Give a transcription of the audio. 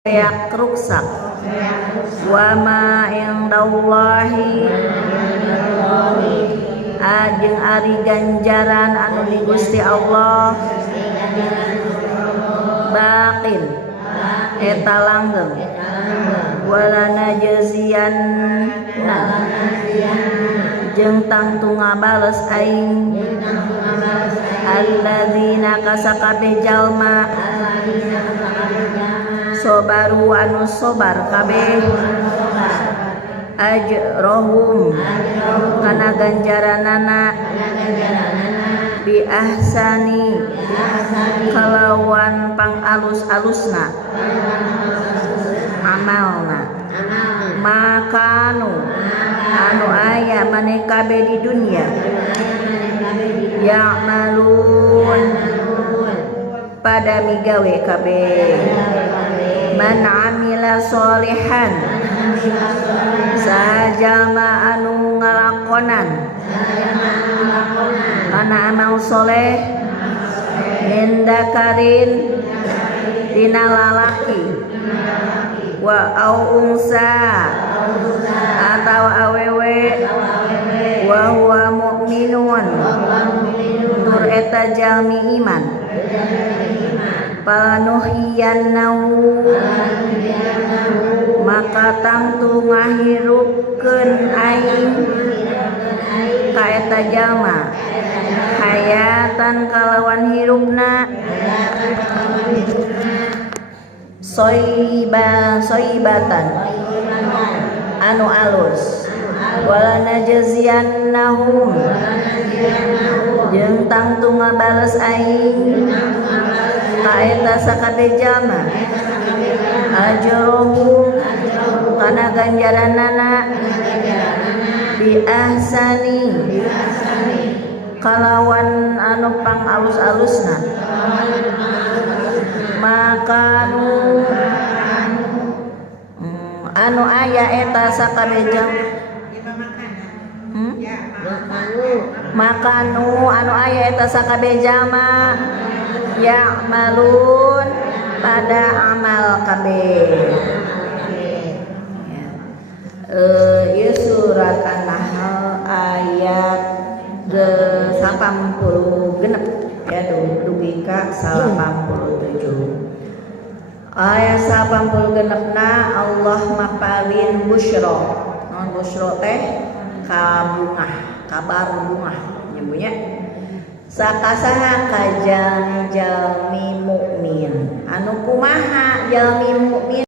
Kayak ruksak wa ma indallahi ajeng ari ganjaran anu di Gusti Allah baqin eta langgeng wala najziyanna jeung tangtu ngabales aing alladzina kasakabeh jalma sobaru anu sobar kabeh ajrohum kana ganjaranana bi ahsani kalawan pang alus-alusna amalna makanu anu aya maneh kabeh di dunya ya'malun pada migawe kabeh man amila sholihan sajalma anu ngalakonan kana amal soleh min dakarin dina lalaki wa au unsa atau awewe wa huwa mu'minun tur eta jalmi iman palanuhiyannahu maka tangtu ngahirupkeun aing ka eta jalma hayatan kalawan hirupna soibatan anu alus wala najziyannahum jeung tangtu ngabales aing ka eta sakabeh jalma ajrohum kana ganjaranana bi ahsani kalawan anu pang alus-alusna makanu anu aya eta sakabeh jalma makanu anu aya eta sakabeh jalma ya'malun pada amal kabeh. Ieu surat An-Nahl ayat 86 ya dugi ka 87. Ayat 86 na Allah mapalin busyra. Non busyra teh kabungah, kabar bungah nyebutnya. Sakasaha ka jalmi mukmin anu kumaha jalmi mukmin